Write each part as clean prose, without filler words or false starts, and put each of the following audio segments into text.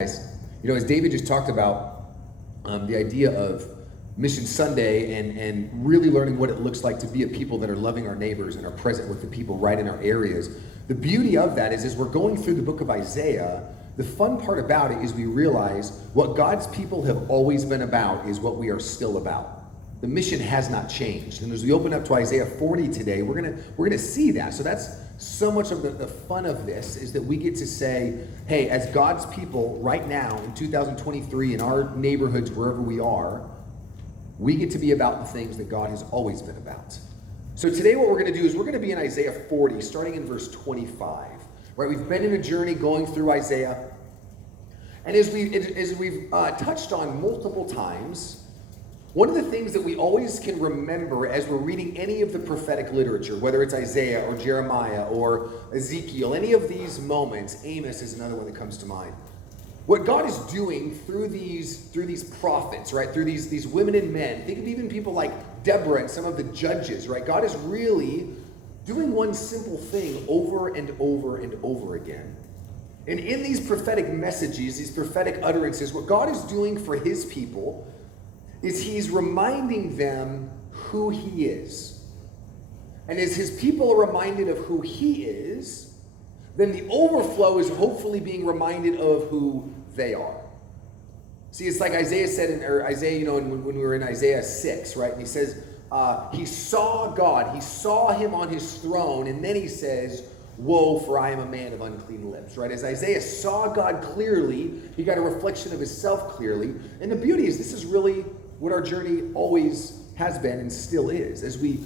As David just talked about, the idea of Mission Sunday and really learning what it looks like to be a people that are loving our neighbors and are present with the people right in our areas. The beauty of that is, as we're going through the book of Isaiah, the fun part about it is we realize what God's people have always been about is what we are still about. The mission has not changed. And as we open up to Isaiah 40 today, we're gonna see that. So that's so much of the fun of this, is that we get to say, hey, as God's people right now in 2023 in our neighborhoods, wherever we are, we get to be about the things that God has always been about. So today what we're gonna do is we're gonna be in Isaiah 40, starting in verse 25. Right, we've been in a journey going through Isaiah. And as we've touched on multiple times, one of the things that we always can remember as we're reading any of the prophetic literature, whether it's Isaiah or Jeremiah or Ezekiel, any of these moments, Amos is another one that comes to mind. What God is doing through these prophets, right, through these women and men, think of even people like Deborah and some of the judges, right? God is really doing one simple thing over and over and over again. And in these prophetic messages, these prophetic utterances, what God is doing for his people is he's reminding them who he is. And as his people are reminded of who he is, then the overflow is hopefully being reminded of who they are. See, it's like Isaiah said, when we were in Isaiah 6, right? And he says, he saw God, he saw him on his throne, and then he says, woe, for I am a man of unclean lips, right? As Isaiah saw God clearly, he got a reflection of himself clearly. And the beauty is, this is really what our journey always has been and still is. As we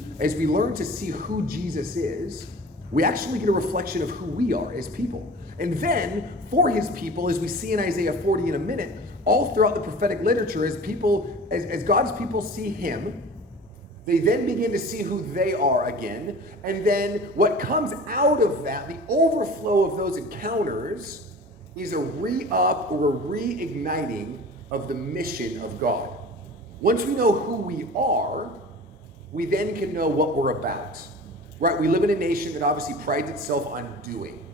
learn to see who Jesus is, we actually get a reflection of who we are as people. And then, for his people, as we see in Isaiah 40 in a minute, all throughout the prophetic literature, as God's people see him, they then begin to see who they are again. And then what comes out of that, the overflow of those encounters, is a re-up or a reigniting of the mission of God. Once we know who we are, we then can know what we're about. Right? We live in a nation that obviously prides itself on doing.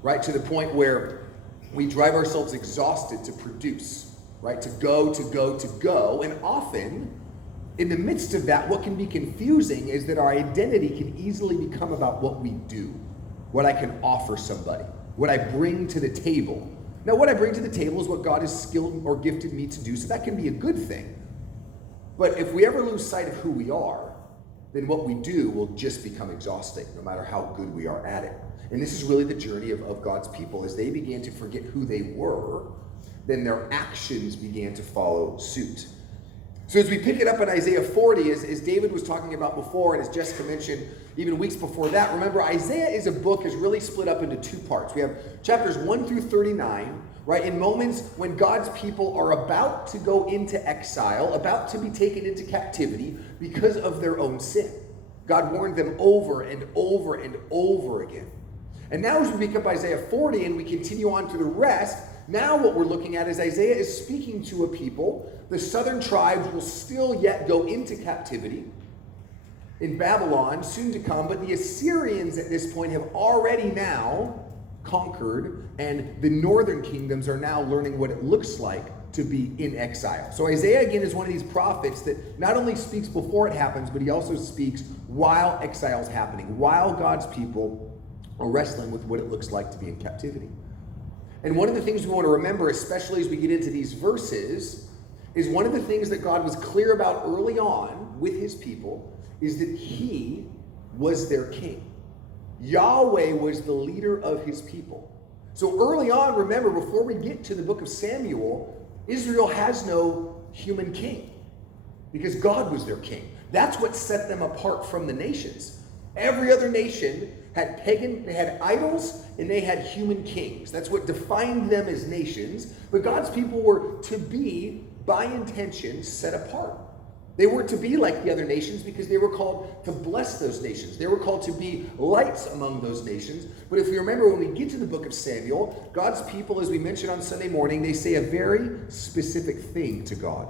Right? To the point where we drive ourselves exhausted to produce. Right? To go. And often, in the midst of that, what can be confusing is that our identity can easily become about what we do, what I can offer somebody, what I bring to the table. Now, what I bring to the table is what God has skilled or gifted me to do, so that can be a good thing. But if we ever lose sight of who we are, then what we do will just become exhausting, no matter how good we are at it. And this is really the journey of God's people. As they began to forget who they were, then their actions began to follow suit. So as we pick it up in Isaiah 40, as David was talking about before, and as Jessica mentioned even weeks before that, remember, Isaiah is really split up into two parts. We have chapters 1 through 39, right, in moments when God's people are about to go into exile, about to be taken into captivity because of their own sin. God warned them over and over and over again. And now as we pick up Isaiah 40 and we continue on to the rest, now what we're looking at is Isaiah is speaking to a people. The southern tribes will still yet go into captivity in Babylon, soon to come, but the Assyrians at this point have already now conquered, and the northern kingdoms are now learning what it looks like to be in exile. So Isaiah, again, is one of these prophets that not only speaks before it happens, but he also speaks while exile is happening, while God's people are wrestling with what it looks like to be in captivity. And one of the things we want to remember, especially as we get into these verses, is one of the things that God was clear about early on with his people is that he was their king. Yahweh was the leader of his people. So early on, remember, before we get to the book of Samuel, Israel has no human king because God was their king. That's what set them apart from the nations. Every other nation they had idols, and they had human kings. That's what defined them as nations. But God's people were to be, by intention, set apart. They weren't to be like the other nations because they were called to bless those nations. They were called to be lights among those nations. But if we remember, when we get to the book of Samuel, God's people, as we mentioned on Sunday morning, they say a very specific thing to God.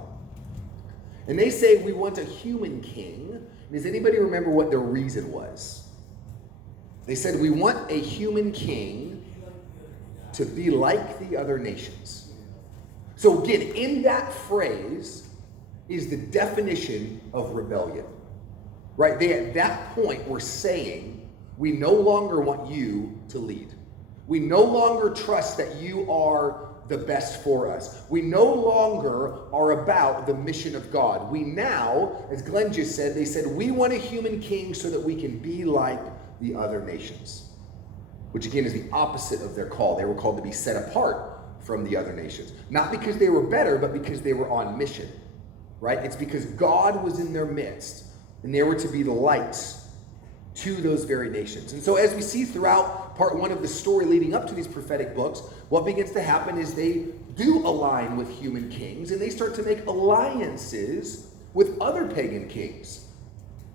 And they say, we want a human king. Does anybody remember what their reason was? They said, we want a human king to be like the other nations. So again, in that phrase is the definition of rebellion. Right? They at that point were saying, we no longer want you to lead. We no longer trust that you are the best for us. We no longer are about the mission of God. We now, as Glenn just said, they said, we want a human king so that we can be like the other nations. Which again is the opposite of their call. They were called to be set apart from the other nations. Not because they were better, but because they were on mission. Right? It's because God was in their midst, and they were to be the lights to those very nations. And so as we see throughout part one of the story leading up to these prophetic books, what begins to happen is they do align with human kings, and they start to make alliances with other pagan kings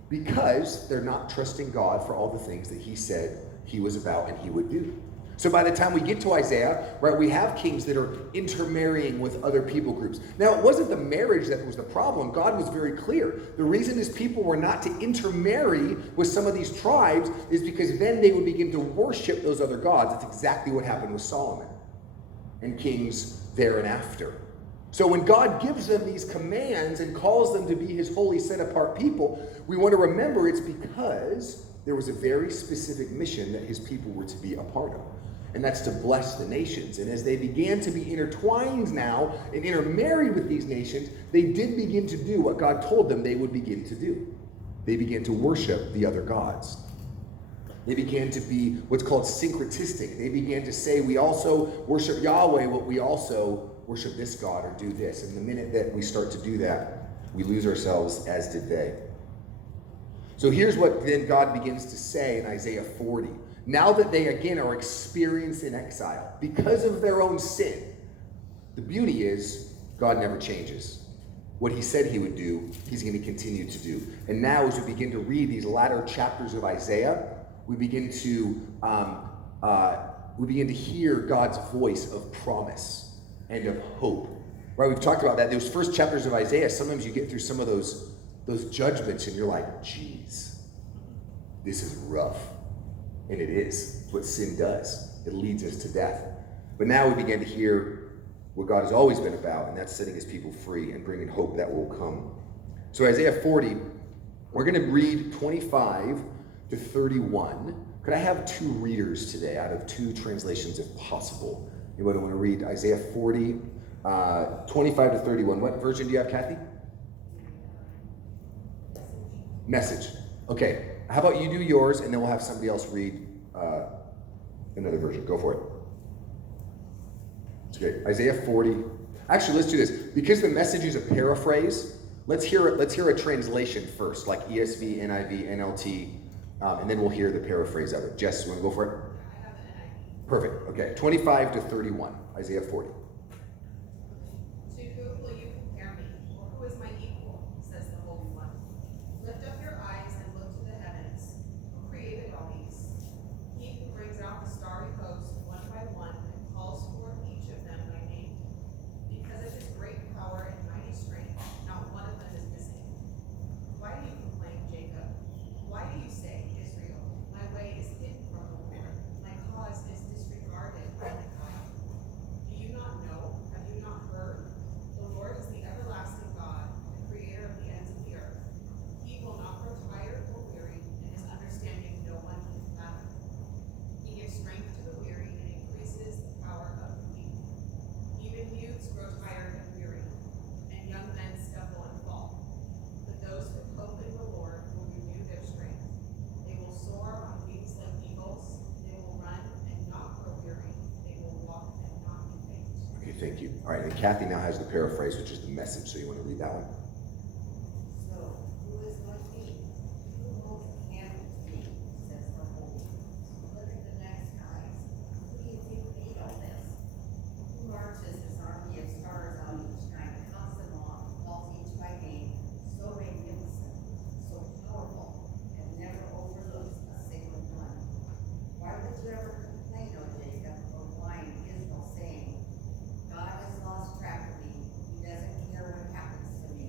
because they're not trusting God for all the things that he said he was about and he would do. So by the time we get to Isaiah, right, we have kings that are intermarrying with other people groups. Now, it wasn't the marriage that was the problem. God was very clear. The reason his people were not to intermarry with some of these tribes is because then they would begin to worship those other gods. That's exactly what happened with Solomon and kings there and after. So when God gives them these commands and calls them to be his holy set-apart people, we want to remember it's because there was a very specific mission that his people were to be a part of. And that's to bless the nations. And as they began to be intertwined now and intermarried with these nations, they did begin to do what God told them they would begin to do. They began to worship the other gods. They began to be what's called syncretistic. They began to say, we also worship Yahweh, but we also worship this God or do this. And the minute that we start to do that, we lose ourselves, as did they. So here's what then God begins to say in Isaiah 40. Now that they again are experienced in exile because of their own sin, the beauty is God never changes. What he said he would do, he's going to continue to do. And now as we begin to read these latter chapters of Isaiah, we begin to hear God's voice of promise and of hope. Right? We've talked about that. Those first chapters of Isaiah, sometimes you get through some of those judgments and you're like, geez, this is rough. And it is. It's what sin does. It leads us to death. But now we begin to hear what God has always been about, and that's setting his people free and bringing hope that will come. So Isaiah 40, we're going to read 25 to 31. Could I have two readers today out of two translations if possible? Anybody want to read Isaiah 40, 25 to 31? What version do you have, Kathy? Message. Okay. How about you do yours, and then we'll have somebody else read another version. Go for it. Okay, Isaiah 40. Actually, let's do this. Because the message is a paraphrase, let's hear a translation first, like ESV, NIV, NLT, and then we'll hear the paraphrase of it. Jess, you want to go for it? I have the NIV. Perfect. Okay, 25 to 31, Isaiah 40. To whom will you compare me, or who is my equal, says the Holy One. Lift up your eyes and look to the heavens. Who created all these? He who brings out the starry host one by one and calls forth each of them by name. Because of his great power and mighty strength, not one of them is missing. Why do you complain, Jacob? Why do you say, Israel, my way is hidden from the Lord, my cause is disregarded by the God? Do you not know? Have you not heard? The Lord is the everlasting God, the creator of the ends of the earth. He will not grow tired or weary, and his understanding no one can fathom. He gives strength to the weary and increases the power of the weak. Even youths grow tired and weary, and young men stumble and fall. But those who hope in the Lord will renew their strength. They will soar on wings like eagles. They will run and not grow weary. They will walk and not be faint. Okay, thank you. All right, and Kathy now has the paraphrase, which is the message, so you want to read that one? So, who is my king? Who holds a candle to me, says the Holy One. Look at the next skies. Who do you think made all this? Who marches his army of stars out each night, counts them all, calls each by name, so magnificent, so powerful, and never overlooks a single one? Why would you ever complain, O Jacob, or whine, Israel, saying, God has lost track of me, he doesn't care what happens to me?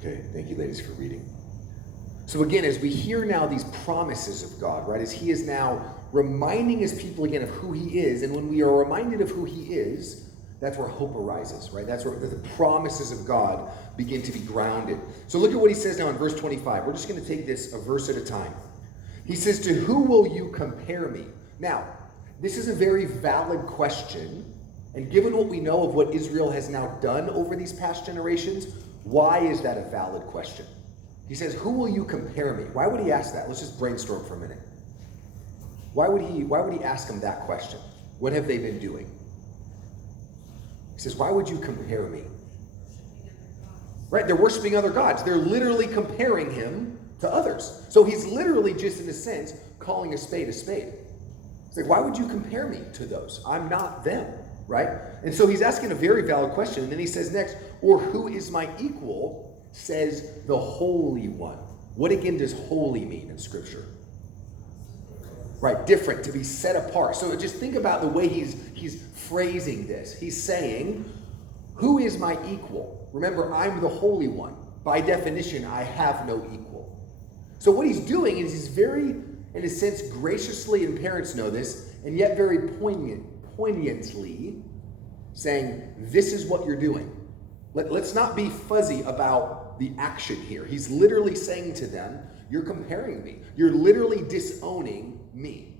Okay, thank you, ladies, for reading. So again, as we hear now these promises of God, right, as he is now reminding his people again of who he is, and when we are reminded of who he is, that's where hope arises, right? That's where the promises of God begin to be grounded. So look at what he says now in verse 25. We're just going to take this a verse at a time. He says, to who will you compare me? Now, this is a very valid question, and given what we know of what Israel has now done over these past generations, why is that a valid question? He says, who will you compare me? Why would he ask that? Let's just brainstorm for a minute. Why would he ask him that question? What have they been doing? He says, why would you compare me? Right, they're worshiping other gods. They're literally comparing him to others. So he's literally just, in a sense, calling a spade a spade. It's like, why would you compare me to those? I'm not them, right? And so he's asking a very valid question. And then he says next, or who is my equal, says the Holy One. What again does holy mean in Scripture? Right, different, to be set apart. So just think about the way he's phrasing this. He's saying, who is my equal? Remember, I'm the Holy One. By definition, I have no equal. So what he's doing is he's very, in a sense, graciously, and parents know this, and yet very poignantly saying, this is what you're doing. Let's not be fuzzy about the action here. He's literally saying to them, you're comparing me. You're literally disowning me.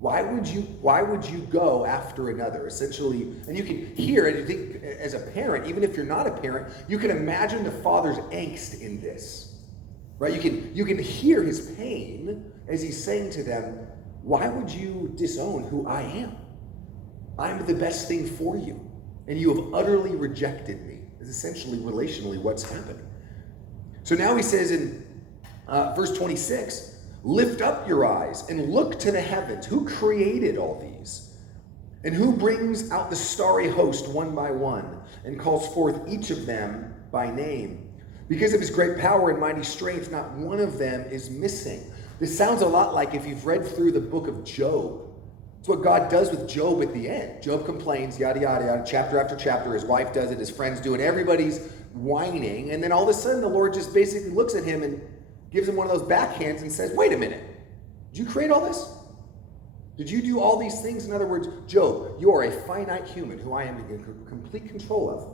Why would you go after another? Essentially, and you can hear it, I think, as a parent, even if you're not a parent, you can imagine the father's angst in this. Right? You can hear his pain as he's saying to them, why would you disown who I am? I'm the best thing for you, and you have utterly rejected me. Is essentially relationally what's happening. So now he says in verse 26, lift up your eyes and look to the heavens. Who created all these? And who brings out the starry host one by one and calls forth each of them by name? Because of his great power and mighty strength, not one of them is missing. This sounds a lot like if you've read through the book of Job. It's what God does with Job at the end. Job complains, yada, yada, yada, chapter after chapter. His wife does it, his friends do it. Everybody's whining. And then all of a sudden, the Lord just basically looks at him and gives him one of those backhands and says, wait a minute. Did you create all this? Did you do all these things? In other words, Job, you are a finite human who I am in complete control of.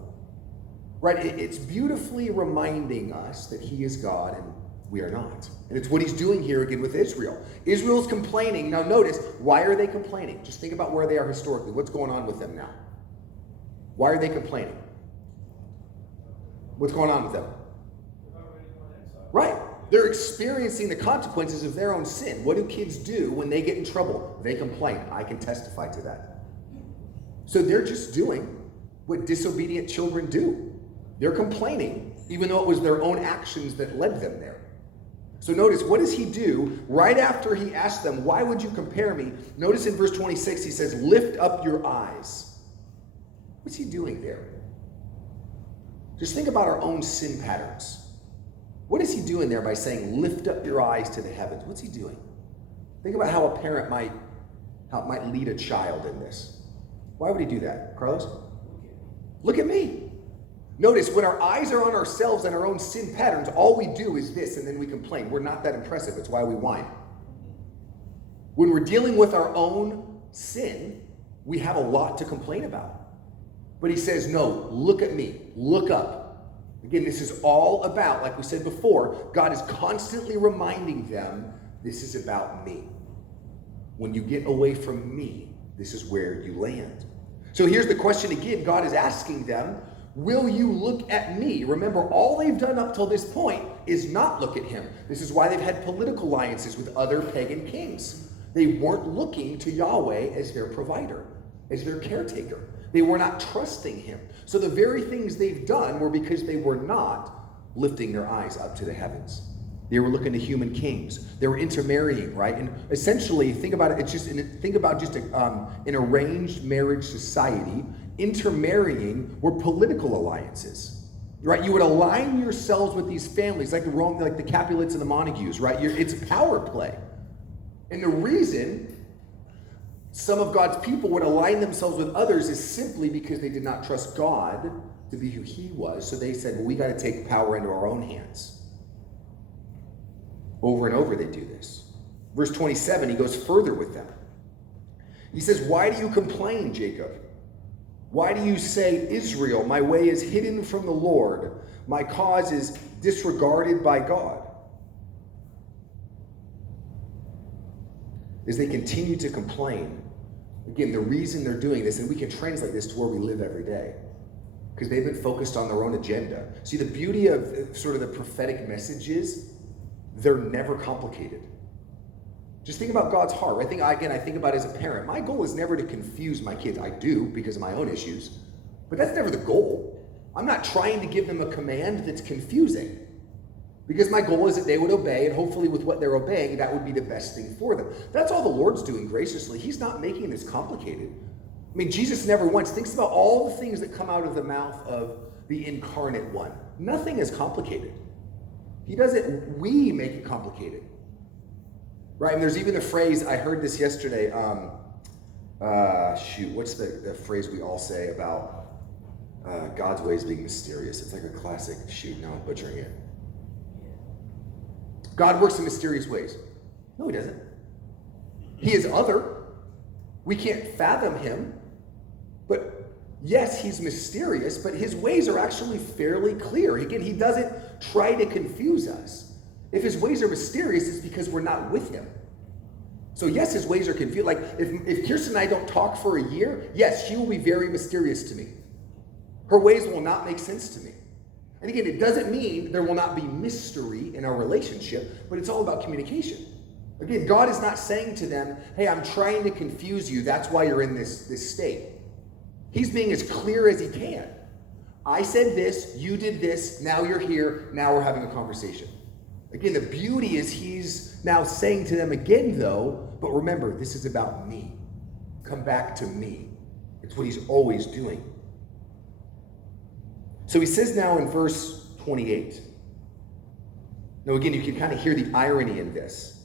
Right? It's beautifully reminding us that he is God and we are not. And it's what he's doing here again with Israel. Israel's complaining. Now notice, why are they complaining? Just think about where they are historically. What's going on with them now? Why are they complaining? What's going on with them? Right. They're experiencing the consequences of their own sin. What do kids do when they get in trouble? They complain. I can testify to that. So they're just doing what disobedient children do. They're complaining, even though it was their own actions that led them there. So notice, what does he do right after he asks them, why would you compare me? Notice in verse 26, he says, lift up your eyes. What's he doing there? Just think about our own sin patterns. What is he doing there by saying, lift up your eyes to the heavens? What's he doing? Think about how a parent might lead a child in this. Why would he do that? Carlos? Look at me. Notice, when our eyes are on ourselves and our own sin patterns, all we do is this, and then we complain. We're not that impressive. It's why we whine. When we're dealing with our own sin, we have a lot to complain about. But he says, no, look at me. Look up. Again, this is all about, like we said before, God is constantly reminding them, this is about me. When you get away from me, this is where you land. So here's the question again. God is asking them, will you look at me? Remember, all they've done up till this point is not look at him. This is why they've had political alliances with other pagan kings. They weren't looking to Yahweh as their provider, as their caretaker. They were not trusting him. So the very things they've done were because they were not lifting their eyes up to the heavens. They were looking to human kings. They were intermarrying, right? And essentially, think about it. Think about an arranged marriage society. Intermarrying were political alliances, right? You would align yourselves with these families, like the Capulets and the Montagues, right? It's a power play. And the reason some of God's people would align themselves with others is simply because they did not trust God to be who he was. So they said, well, we got to take power into our own hands. Over and over they do this. Verse 27, he goes further with them. He says, why do you complain, Jacob? Why do you say, Israel, my way is hidden from the Lord, my cause is disregarded by God? As they continue to complain, again, the reason they're doing this, and we can translate this to where we live every day, because they've been focused on their own agenda. See, the beauty of sort of the prophetic messages, they're never complicated. Just think about God's heart. I think about it as a parent. My goal is never to confuse my kids. I do because of my own issues, but that's never the goal. I'm not trying to give them a command that's confusing, because my goal is that they would obey, and hopefully with what they're obeying, that would be the best thing for them. That's all the Lord's doing graciously. He's not making this complicated. I mean, Jesus never once thinks about all the things that come out of the mouth of the incarnate one. Nothing is complicated. He doesn't, we make it complicated. Right, and there's even the phrase, I heard this yesterday, what's the phrase we all say about God's ways being mysterious? It's like a classic, now I'm butchering it. God works in mysterious ways. No, he doesn't. He is other. We can't fathom him, but yes, he's mysterious, but his ways are actually fairly clear. Again, he doesn't try to confuse us. If his ways are mysterious, it's because we're not with him. So yes, his ways are confused. Like if Kirsten and I don't talk for a year, yes, she will be very mysterious to me. Her ways will not make sense to me. And again, it doesn't mean there will not be mystery in our relationship, but it's all about communication. Again, God is not saying to them, hey, I'm trying to confuse you. That's why you're in this state. He's being as clear as he can. I said this, you did this, now you're here, now we're having a conversation. Again, the beauty is he's now saying to them again, though, but remember, this is about me. Come back to me. It's what he's always doing. So he says now in verse 28. Now again, you can kind of hear the irony in this.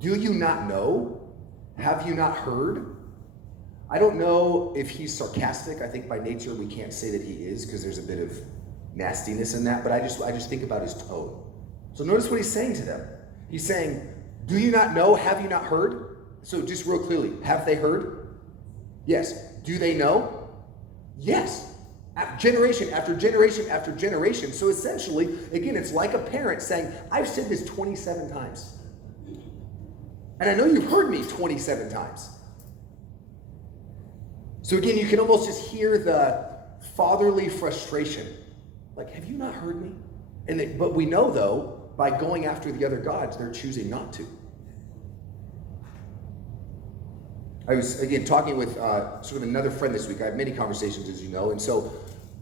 Do you not know? Have you not heard? I don't know if he's sarcastic. I think by nature we can't say that he is, because there's a bit of nastiness in that, but I just think about his tone. So notice what he's saying to them. He's saying, do you not know? Have you not heard? So just real clearly, have they heard? Yes. Do they know? Yes. Generation after generation after generation. So essentially, again, it's like a parent saying, I've said this 27 times. And I know you've heard me 27 times. So again, you can almost just hear the fatherly frustration. Like, have you not heard me? But we know, though, by going after the other gods, they're choosing not to. I was, again, talking with sort of another friend this week. I have many conversations, as you know, and so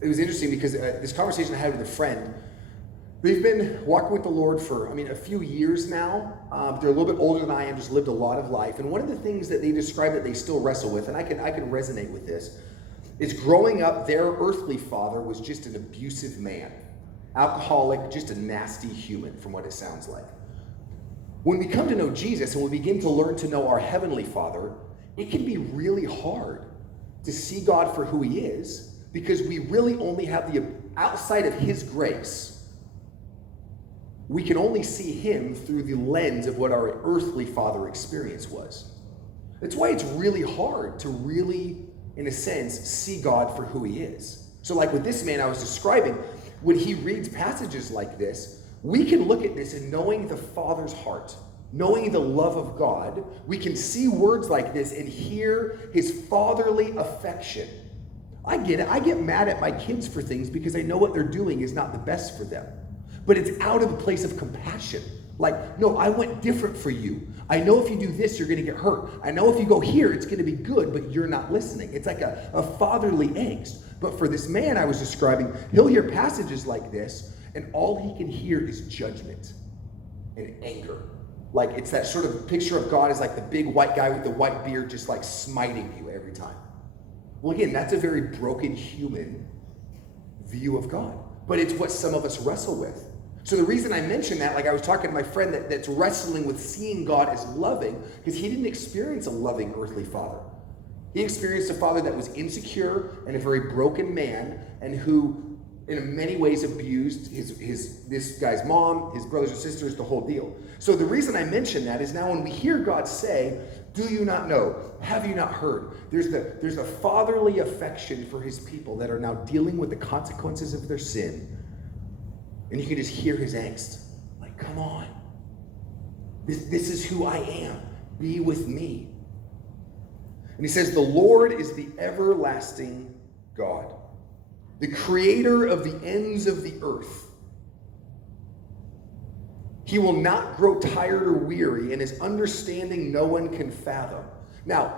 it was interesting because this conversation I had with a friend, they've been walking with the Lord for, a few years now. They're a little bit older than I am, just lived a lot of life. And one of the things that they describe that they still wrestle with, and I can resonate with this, is growing up, their earthly father was just an abusive man. Alcoholic, just a nasty human, from what it sounds like. When we come to know Jesus and we begin to learn to know our Heavenly Father, it can be really hard to see God for who he is, because we really only have the outside of his grace. We can only see him through the lens of what our earthly father experience was. That's why it's really hard to really, in a sense, see God for who he is. So like with this man I was describing, when he reads passages like this, we can look at this and knowing the Father's heart, knowing the love of God, we can see words like this and hear his fatherly affection. I get it. I get mad at my kids for things because I know what they're doing is not the best for them. But it's out of a place of compassion. Like, no, I want different for you. I know if you do this, you're going to get hurt. I know if you go here, it's going to be good, but you're not listening. It's like a fatherly angst. But for this man I was describing, he'll hear passages like this, and all he can hear is judgment and anger. Like, it's that sort of picture of God as like the big white guy with the white beard just like smiting you every time. Well, again, that's a very broken human view of God. But it's what some of us wrestle with. So the reason I mention that, like I was talking to my friend that's wrestling with seeing God as loving, because he didn't experience a loving earthly father. He experienced a father that was insecure and a very broken man, and who in many ways abused this guy's mom, his brothers and sisters, the whole deal. So the reason I mention that is now when we hear God say, do you not know? Have you not heard? There's a fatherly affection for his people that are now dealing with the consequences of their sin. And you can just hear his angst. Like, come on. This is who I am. Be with me. And he says, the Lord is the everlasting God, the creator of the ends of the earth. He will not grow tired or weary, and his understanding no one can fathom. Now,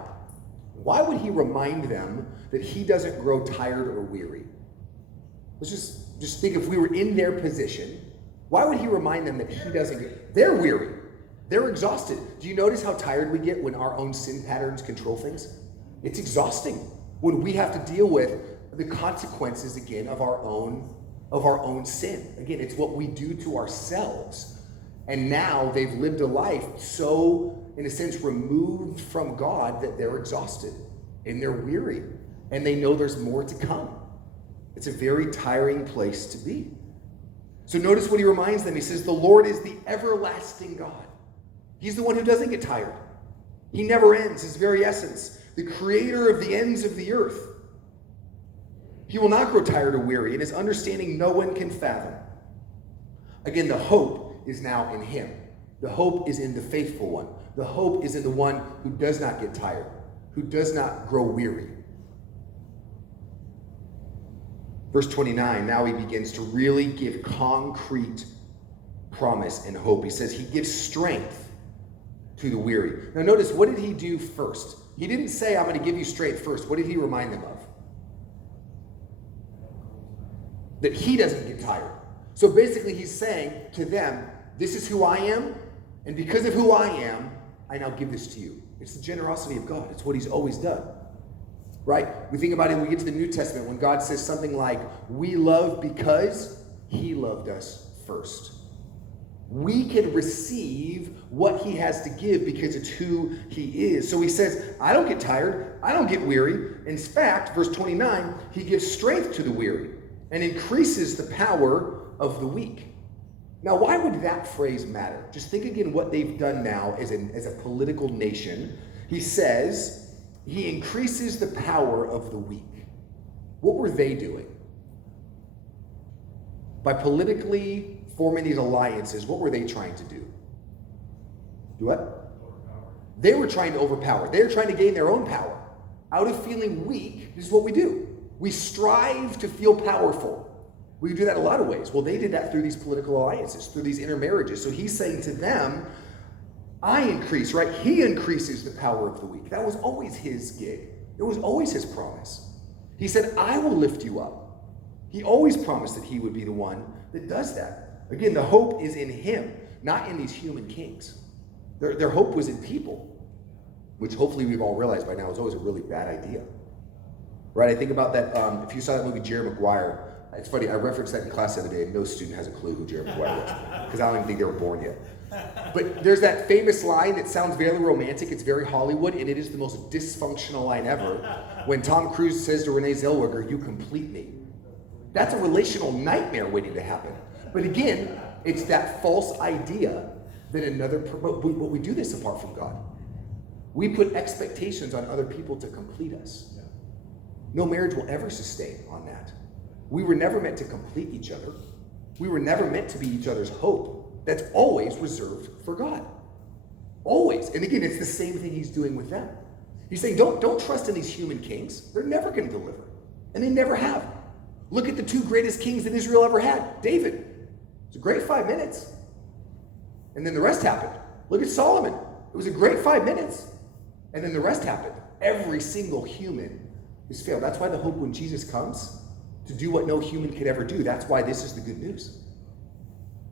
why would he remind them that he doesn't grow tired or weary? Let's just think if we were in their position, why would he remind them that he doesn't get, they're weary. They're exhausted. Do you notice how tired we get when our own sin patterns control things? It's exhausting when we have to deal with the consequences again of our own sin. Again, it's what we do to ourselves. And now they've lived a life so, in a sense, removed from God that they're exhausted and they're weary and they know there's more to come. It's a very tiring place to be. So notice what he reminds them. He says, the Lord is the everlasting God. He's the one who doesn't get tired. He never ends, his very essence. The creator of the ends of the earth. He will not grow tired or weary, and his understanding no one can fathom. Again, the hope is now in him. The hope is in the faithful one. The hope is in the one who does not get tired, who does not grow weary. Verse 29, now he begins to really give concrete promise and hope. He says he gives strength to the weary. Now notice, what did he do first? He didn't say, I'm going to give you strength first. What did he remind them of? That he doesn't get tired. So basically he's saying to them, this is who I am, and because of who I am, I now give this to you. It's the generosity of God. It's what he's always done. Right? We think about it when we get to the New Testament, when God says something like, we love because he loved us first. We can receive what he has to give because it's who he is. So he says, I don't get tired. I don't get weary. In fact, verse 29, he gives strength to the weary and increases the power of the weak. Now, why would that phrase matter? Just think again what they've done now as a political nation. He says he increases the power of the weak. What were they doing? By politically forming these alliances, what were they trying to do? Do what? Overpower. They were trying to overpower. They were trying to gain their own power. Out of feeling weak, this is what we do. We strive to feel powerful. We do that a lot of ways. Well, they did that through these political alliances, through these intermarriages. So he's saying to them, I increase, right? He increases the power of the weak. That was always his gig. It was always his promise. He said, I will lift you up. He always promised that he would be the one that does that. Again, the hope is in him, not in these human kings. Their hope was in people, which hopefully we've all realized by now is always a really bad idea. Right? I think about that, if you saw that movie, Jerry Maguire, it's funny, I referenced that in class the other day, and no student has a clue who Jerry Maguire was, because I don't even think they were born yet. But there's that famous line that sounds very romantic, it's very Hollywood, and it is the most dysfunctional line ever, when Tom Cruise says to Renee Zellweger, you complete me. That's a relational nightmare waiting to happen. But again, it's that false idea that but we do this apart from God. We put expectations on other people to complete us. No marriage will ever sustain on that. We were never meant to complete each other. We were never meant to be each other's hope. That's always reserved for God. Always. And again, it's the same thing he's doing with them. He's saying, don't trust in these human kings. They're never going to deliver. And they never have. Look at the two greatest kings that Israel ever had. David. It's a great 5 minutes. And then the rest happened. Look at Solomon. It was a great 5 minutes. And then the rest happened. Every single human has failed. That's why the hope when Jesus comes to do what no human could ever do. That's why this is the good news.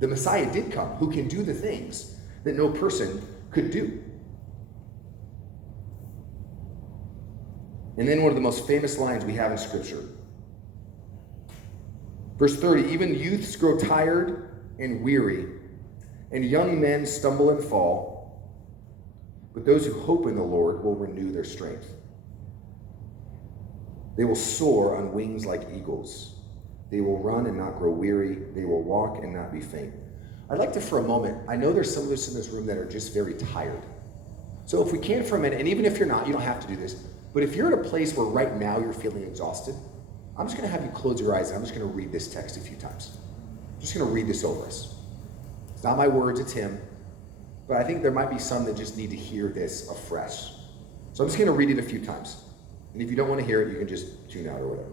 The Messiah did come, who can do the things that no person could do. And then one of the most famous lines we have in Scripture. Verse 30, even youths grow tired and weary, and young men stumble and fall, but those who hope in the Lord will renew their strength. They will soar on wings like eagles. They will run and not grow weary. They will walk and not be faint. I'd like to, for a moment, I know there's some of us in this room that are just very tired. So if we can for a minute, and even if you're not, you don't have to do this, but if you're at a place where right now you're feeling exhausted, I'm just going to have you close your eyes and I'm just going to read this text a few times. I'm just going to read this over us. It's not my words, it's him. But I think there might be some that just need to hear this afresh. So I'm just going to read it a few times. And if you don't want to hear it, you can just tune out or whatever.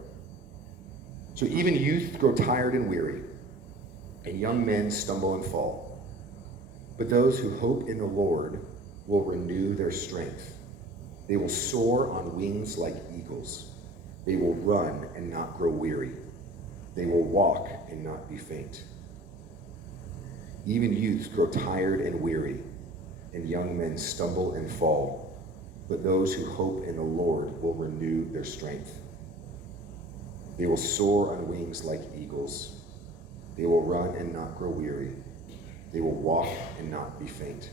So even youth grow tired and weary, and young men stumble and fall. But those who hope in the Lord will renew their strength. They will soar on wings like eagles. They will run and not grow weary. They will walk and not be faint. Even youths grow tired and weary, and young men stumble and fall. But those who hope in the Lord will renew their strength. They will soar on wings like eagles. They will run and not grow weary. They will walk and not be faint.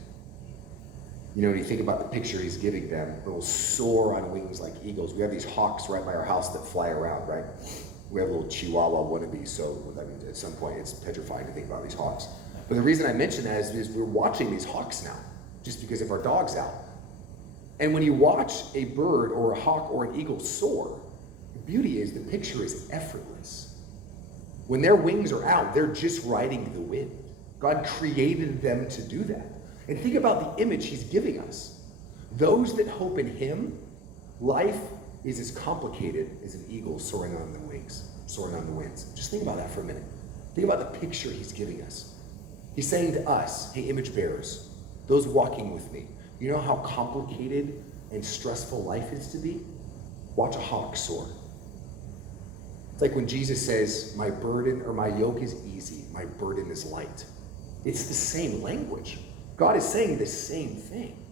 You know, when you think about the picture he's giving them, it will soar on wings like eagles. We have these hawks right by our house that fly around, right? We have little Chihuahua wannabes, so I mean, at some point it's petrifying to think about these hawks. But the reason I mention that is we're watching these hawks now, just because of our dog's out. And when you watch a bird or a hawk or an eagle soar, the beauty is the picture is effortless. When their wings are out, they're just riding the wind. God created them to do that. And think about the image he's giving us. Those that hope in him, life is as complicated as an eagle soaring on the wings, soaring on the winds. Just think about that for a minute. Think about the picture he's giving us. He's saying to us, hey, image bearers, those walking with me, you know how complicated and stressful life is to be? Watch a hawk soar. It's like when Jesus says, my burden or my yoke is easy, my burden is light. It's the same language. God is saying the same thing.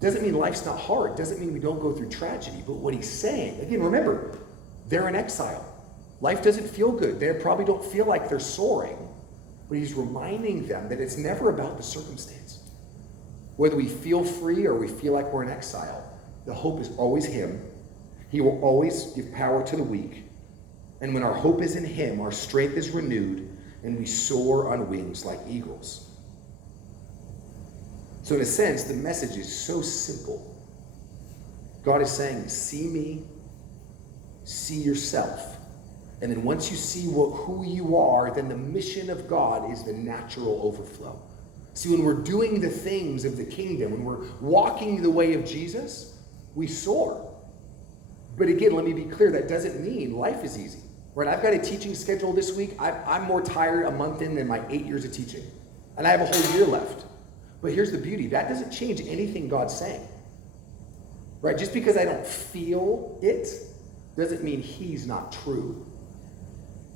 Doesn't mean life's not hard. Doesn't mean we don't go through tragedy. But what he's saying, again, remember, they're in exile. Life doesn't feel good. They probably don't feel like they're soaring. But he's reminding them that it's never about the circumstance. Whether we feel free or we feel like we're in exile, the hope is always him. He will always give power to the weak. And when our hope is in him, our strength is renewed, and we soar on wings like eagles. So in a sense, the message is so simple. God is saying, see me, see yourself. And then once you see who you are, then the mission of God is the natural overflow. See, when we're doing the things of the kingdom, when we're walking the way of Jesus, we soar. But again, let me be clear, that doesn't mean life is easy. Right? I've got a teaching schedule this week. I'm more tired a month in than my 8 years of teaching. And I have a whole year left. But here's the beauty. That doesn't change anything God's saying. Right? Just because I don't feel it doesn't mean he's not true.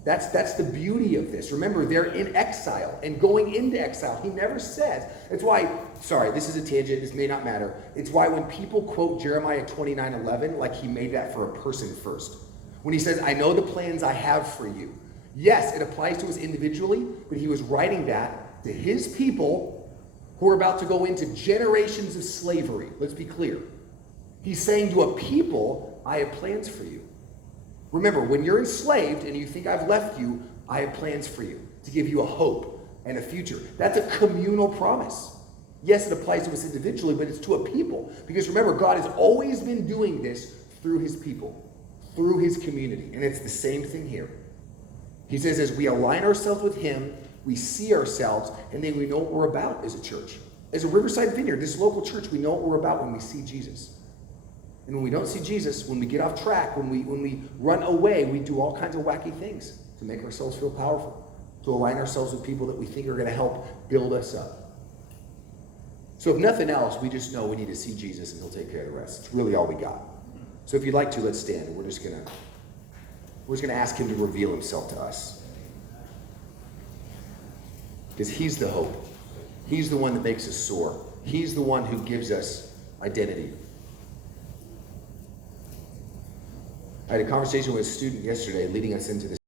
That's the beauty of this. Remember, they're in exile and going into exile. He never says. It's why, sorry, this is a tangent. This may not matter. It's why when people quote Jeremiah 29:11, like he made that for a person first. When he says, I know the plans I have for you. Yes, it applies to us individually, but he was writing that to his people who are about to go into generations of slavery. Let's be clear. He's saying to a people, I have plans for you. Remember, when you're enslaved and you think I've left you, I have plans for you to give you a hope and a future. That's a communal promise. Yes, it applies to us individually, but it's to a people. Because remember, God has always been doing this through his people, through his community. And it's the same thing here. He says, as we align ourselves with him, we see ourselves, and then we know what we're about as a church. As a Riverside Vineyard, this local church, we know what we're about when we see Jesus. And when we don't see Jesus, when we get off track, when we run away, we do all kinds of wacky things to make ourselves feel powerful, to align ourselves with people that we think are going to help build us up. So if nothing else, we just know we need to see Jesus and he'll take care of the rest. It's really all we got. So if you'd like to, let's stand. We're just going to ask him to reveal himself to us. Because he's the hope. He's the one that makes us soar. He's the one who gives us identity. I had a conversation with a student yesterday leading us into this.